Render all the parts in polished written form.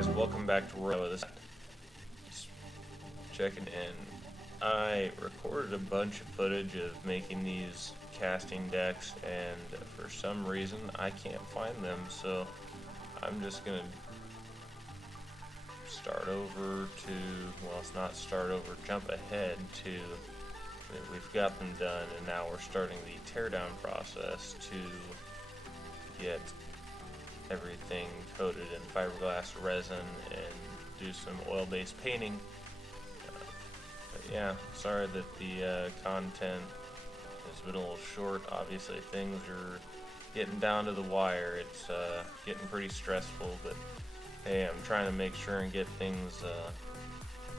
guys, welcome back to this. Just checking in. I recorded a bunch of footage of making these casting decks, and for some reason I can't find them, so I'm just gonna start over to, well, it's not start over, jump ahead to, we've got them done, and now we're starting the teardown process to get everything coated in fiberglass resin and do some oil-based painting. But yeah, sorry that the content has been a little short. Obviously things are getting down to the wire. It's getting pretty stressful, but hey, I'm trying to make sure and get things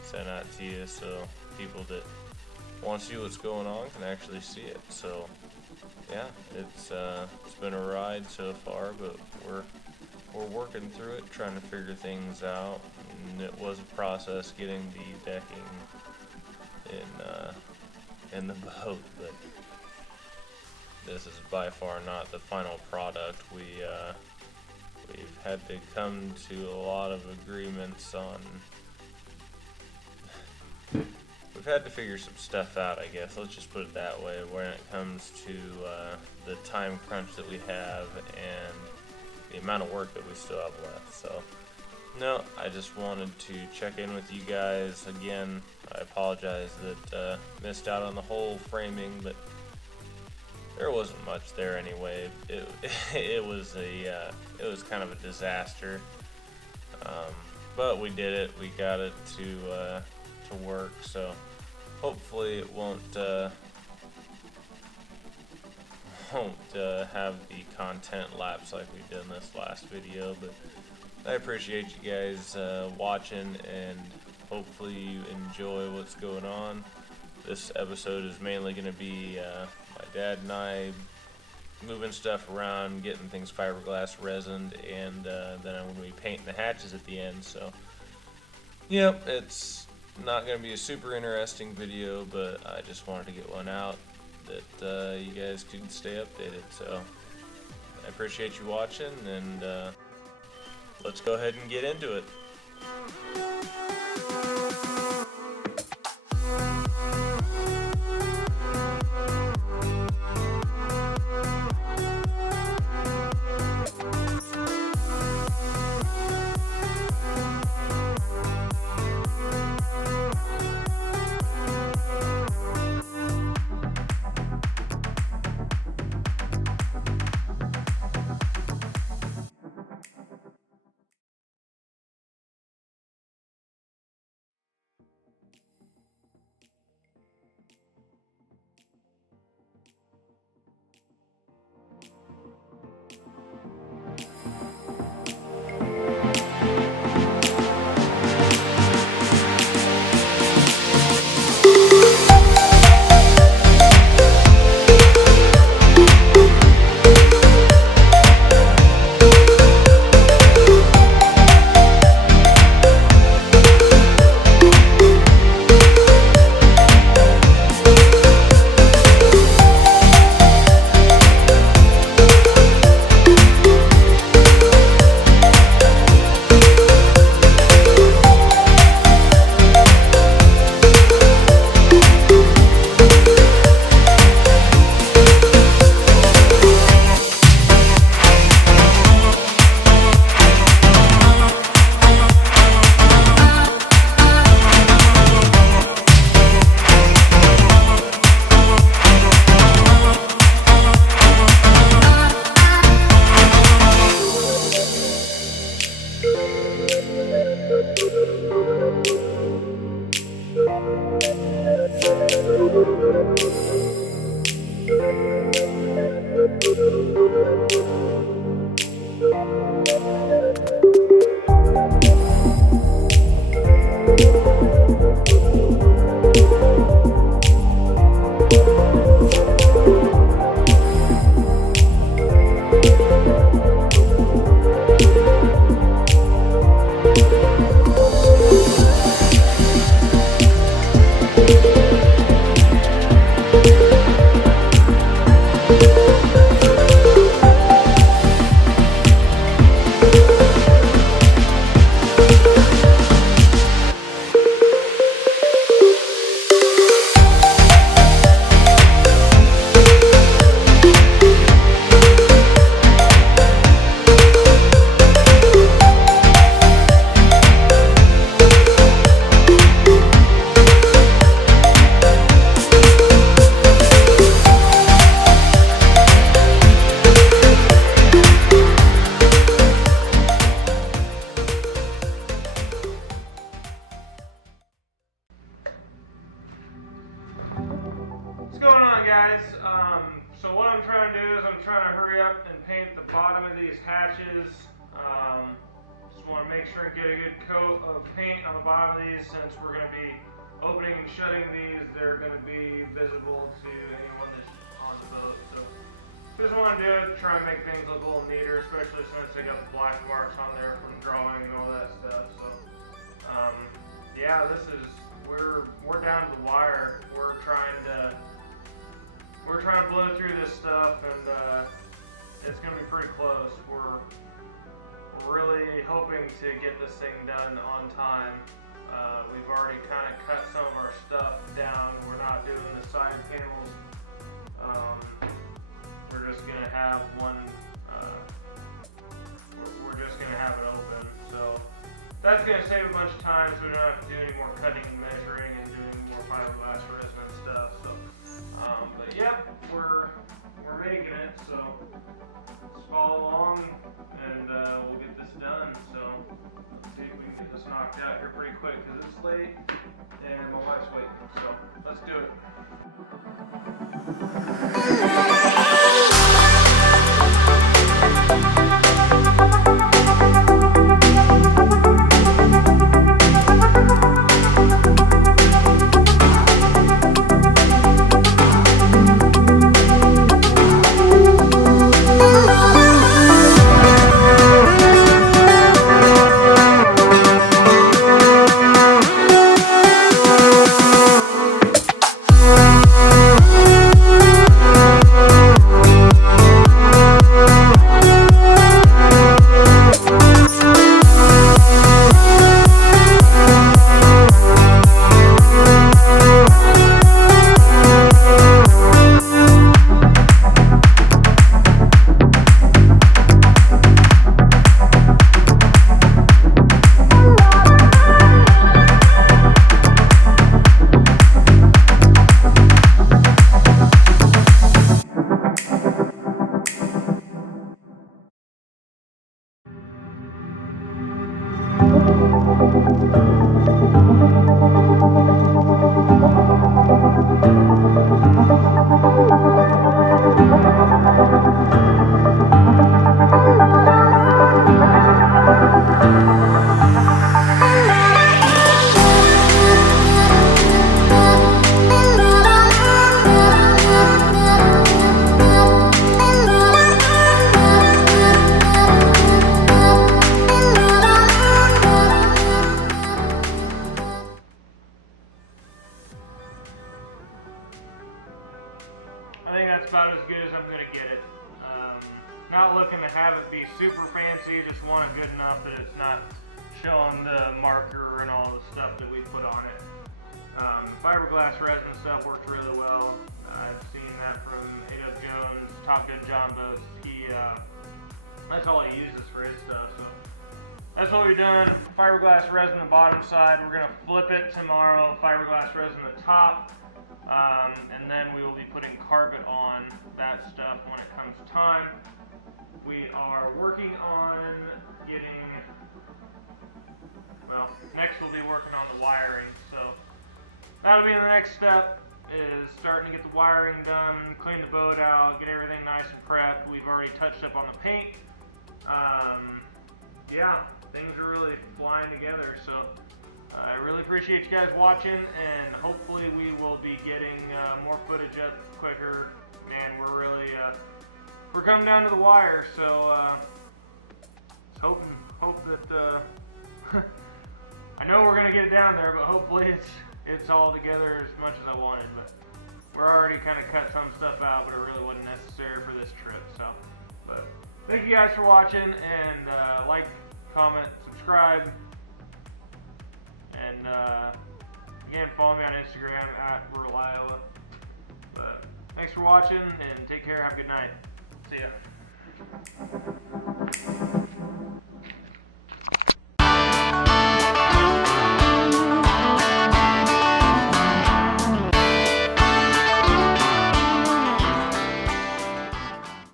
sent out to you so people that want to see what's going on can actually see it. So yeah, it's been a ride so far, but we're working through it, trying to figure things out. And it was a process getting the decking in the boat, but this is by far not the final product. We've had to come to a lot of agreements on. We've had to figure some stuff out, I guess. Let's just put it that way, when it comes to the time crunch that we have and the amount of work that we still have left. So, no, I just wanted to check in with you guys again. I apologize that missed out on the whole framing, but there wasn't much there anyway. It was kind of a disaster, but we did it. We got it to work. So hopefully it won't have the content lapse like we did in this last video. But I appreciate you guys watching, and hopefully you enjoy what's going on. This episode is mainly going to be my dad and I moving stuff around, getting things fiberglass resined, and then I'm going to be painting the hatches at the end. So yep, it's not going to be a super interesting video, but I just wanted to get one out that you guys could stay updated. So I appreciate you watching, and let's go ahead and get into it. make sure and get a good coat of paint on the bottom of these, since we're going to be opening and shutting these. They're going to be visible to anyone that's on the boat. So just want to do it, try and make things look a little neater, especially since they got the black marks on there from drawing and all that stuff. So yeah, we're down to the wire. We're trying to blow through this stuff, and it's going to be pretty close. We're really hoping to get this thing done on time. We've already kind of cut some of our stuff down. We're not doing the side panels. We're just going to have one, we're just going to have it open. So that's going to save a bunch of time, so we don't have to do any more cutting and measuring and doing more fiberglass resin and stuff. So, but yep, we're making it. So just follow along, and we'll get this done. So let's see if we can get this knocked out here pretty quick, because it's late and my wife's waiting. So let's do it. I think that's about as good as I'm going to get it. Not looking to have it be super fancy, just want it good enough that it's not showing the marker and all the stuff that we put on it. Fiberglass resin stuff works really well. I've seen that from A.W. Jones, Top Gun John Boats. That's all he uses for his stuff. So that's what we've done. Fiberglass resin the bottom side. We're going to flip it tomorrow. Fiberglass resin the top. And then we will be putting carpet on that stuff when it comes time. We are working on getting, well, next we'll be working on the wiring. So that'll be the next step, is starting to get the wiring done, clean the boat out, get everything nice and prepped. We've already touched up on the paint. Yeah, things are really flying together. So I really appreciate you guys watching, and hopefully we will be getting more footage up quicker. Man, we're coming down to the wire, so hope that I know we're gonna get it down there, but hopefully it's all together as much as I wanted. But we're already kind of cut some stuff out, but it really wasn't necessary for this trip. So, but thank you guys for watching, and like, comment, subscribe. And again, follow me on Instagram at Rural Iowa. But thanks for watching, and take care. Have a good night. See ya.